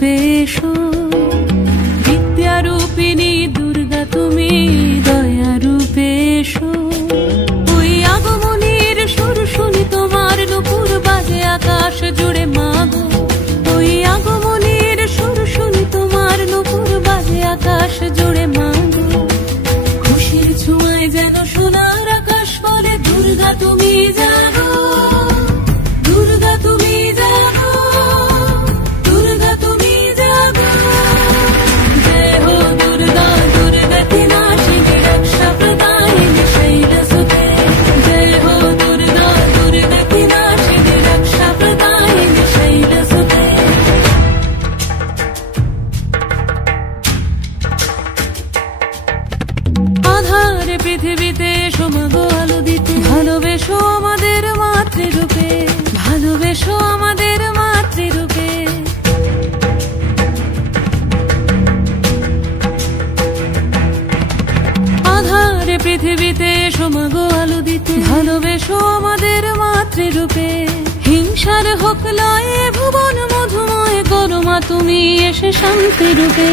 রূপে এসো, বিদ্যারূপিণী দুর্গা তুমি দয়া রূপে এসো। ওই আগমনীর সুর শুনি তোমার নুপুর বাজে আকাশ জুড়ে মাগো, ওই আগমনীর সুর শুনি তোমার নুপুর বাজে আকাশ জুড়ে মাগো। খুশির ছোঁয়ায় যেন সোনার আকাশ বলে দুর্গা তুমি জাগো, দুর্গা তুমি জাগো, দুর্গা তুমি জাগো। জয় হো দুর্গা, দুর্গা কি নাশিনী রক্ষা প্রদায়িনী শৈলসুতে। জয় হো দুর্গা, দুর্গা কি নাশিনী রক্ষা প্রদায়িনী শৈলসুতে। আধারে পৃথিবীতে এসো মাগো আলো দিতে, ভালোবেসো আমাদের মাতৃরূপে, ভালোবেসো আমাদের মাতৃরূপে। আধারে পৃথিবীতে এসো মাগো আলো দিতে, ভালোবেসো আমাদের মাতৃরূপে। হিংসার হোক লয়ে ভুবন মধুময় করো মা তুমি এসে শান্তি রূপে।